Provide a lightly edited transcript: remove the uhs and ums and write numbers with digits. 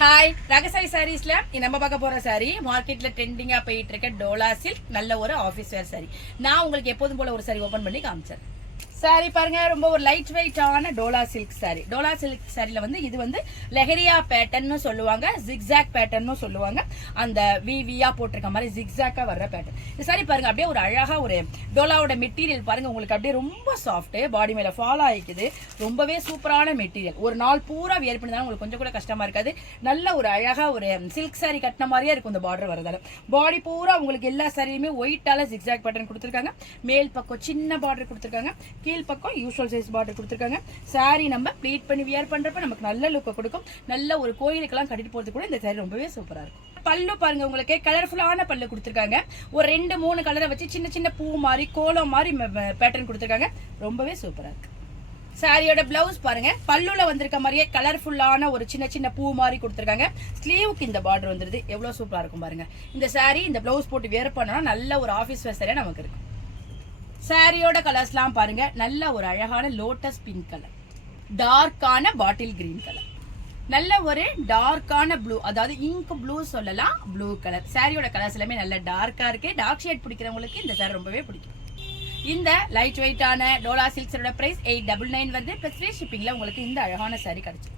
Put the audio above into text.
Hi ரகசாரி சாரீஸ்ல நம்ம பார்க்க போற சாரி மார்க்கெட்ல ட்ரெண்டிங்கா போயிட்டு இருக்க டோலா சில்க் நல்ல ஒரு ஆபீஸ் வேர் சாரி. நான் உங்களுக்கு எப்போதும் போல ஒரு சாரி ஓபன் பண்ணி காமிச்சேன். சாரி பாருங்க, ரொம்ப ஒரு லைட் வெயிட்டான Dola silk sari. Dola silk சாரில இது லெஹரியா பேட்டர்ன்னு சொல்லுவாங்க, ஜிக்ஸாக் பேட்டர்ன்னு சொல்லுவாங்க. அந்த விவியா போட்டிருக்க மாதிரி ஜிக்ஸாக்கா வர்ற பேட்டர்ன். இந்த சாரி பாருங்க, அப்படியே ஒரு அழகா ஒரு டோலாவோட மெட்டீரியல் பாருங்க, உங்களுக்கு அப்படியே ரொம்ப சாஃப்ட், பாடி மேல ஃபாலோ ஆயிக்குது. ரொம்பவே சூப்பரான மெட்டீரியல். ஒரு நாள் பூரா வியர் பண்ணி உங்களுக்கு கொஞ்சம் கூட கஷ்டமா இருக்காது. நல்ல ஒரு அழகா ஒரு சில்க் சாரி கட்டின மாதிரியே இருக்கும் இந்த பார்டர் வரதால. பாடி பூரா உங்களுக்கு எல்லா சாரியுமே ஒயிட்டால ஜிக்ஸாக் பேட்டர்ன் கொடுத்துருக்காங்க. மேல் பக்கம் சின்ன பார்டர் கொடுத்துருக்காங்க, கீழ் பக்கம் யூஷுவல் சைஸ் பார்டர் கொடுத்துருக்காங்க. சாரி நம்ம ப்ளீட் பண்ணி வியர் பண்றப்ப நமக்கு நல்ல லுக் கொடுக்கும். நல்ல ஒரு கோயிலுக்கெல்லாம் கட்டிட்டு போறது கூட இந்த சாரி ரொம்பவே சூப்பரா இருக்கும். பல்லு பாருங்க, உங்களுக்கு கலர்ஃபுல்லான பல்லு கொடுத்துருக்காங்க. ஒரு 2-3 கலரை வச்சு சின்ன சின்ன பூ மாதிரி கோலம் மாதிரி பேட்டர்ன் கொடுத்துருக்காங்க. ரொம்பவே சூப்பரா இருக்கு. சாரியோட பிளவுஸ் பாருங்க, பல்லுல வந்திருக்க மாதிரியே கலர்ஃபுல்லான ஒரு சின்ன சின்ன பூ மாதிரி கொடுத்துருக்காங்க. ஸ்லீவுக்கு இந்த பார்டர் வந்துருது, எவ்வளவு சூப்பரா இருக்கும் பாருங்க. இந்த சாரி இந்த பிளவுஸ் போட்டு வேர் பண்ணோம்னா நல்ல ஒரு ஆபீஸ் வேர் சாரியா நமக்கு இருக்கும். சாரியோட கலர்ஸ்லாம் பாருங்க, நல்ல ஒரு அழகான லோட்டஸ் பிங்க் கலர், டார்க்கான பாட்டில் கிரீன் கலர், நல்ல ஒரு டார்க்கான ப்ளூ, அதாவது இங்க் ப்ளூ சொல்லலாம், ப்ளூ கலர். சாரியோட கலர்ஸ் எல்லாமே நல்ல டார்க்கா இருக்கு. டார்க் ஷேட் பிடிக்கிறவங்களுக்கு இந்த சாரி ரொம்பவே பிடிக்கும். இந்த லைட் வெயிட்டான டோலா சில்க்ஸோட பிரைஸ் 899 வருது. பிளஸ் ஃப்ரீ ஷிப்பிங்ல உங்களுக்கு இந்த அழகான சாரி கிடைச்சு.